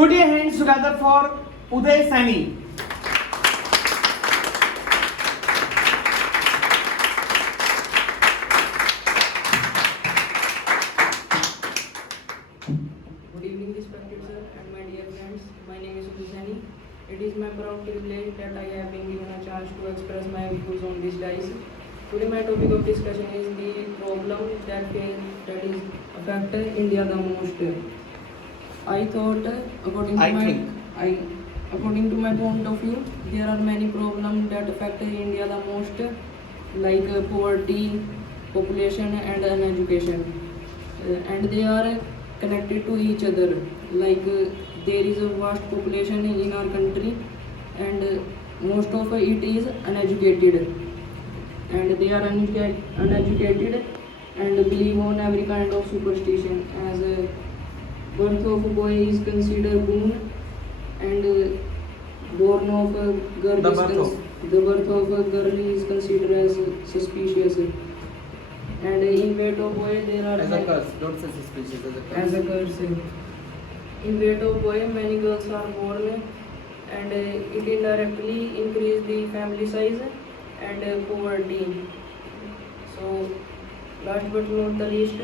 Put your hands together for Uday Sani. Good evening, respected sir and my dear friends. My name is Umesh Arora. It is my proud privilege that I have been given a chance to express my views on this dice. Today, my topic of discussion is the problem that is affect India the most. I thought, according to my point of view, there are many problems that affect India the most, like poverty, population, and uneducation, and they are connected to each other. Like there is a vast population in our country, and most of it is uneducated, and they are uneducated and believe on every kind of superstition, as birth of a boy is considered boon, and born of a girl the birth of a girl is considered as suspicious, and in weight of boy there are As a curse, don't say suspicious, as a curse. In weight of boy many girls are born, and it indirectly increase the family size and poverty. So last but not the least,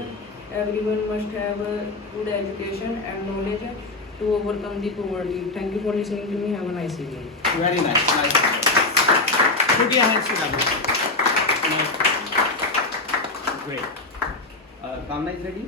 everyone must have a good education and knowledge to overcome the poverty. Thank you for listening to me. Have a nice evening. Very nice. Put your hands together. Great. Kamna is ready?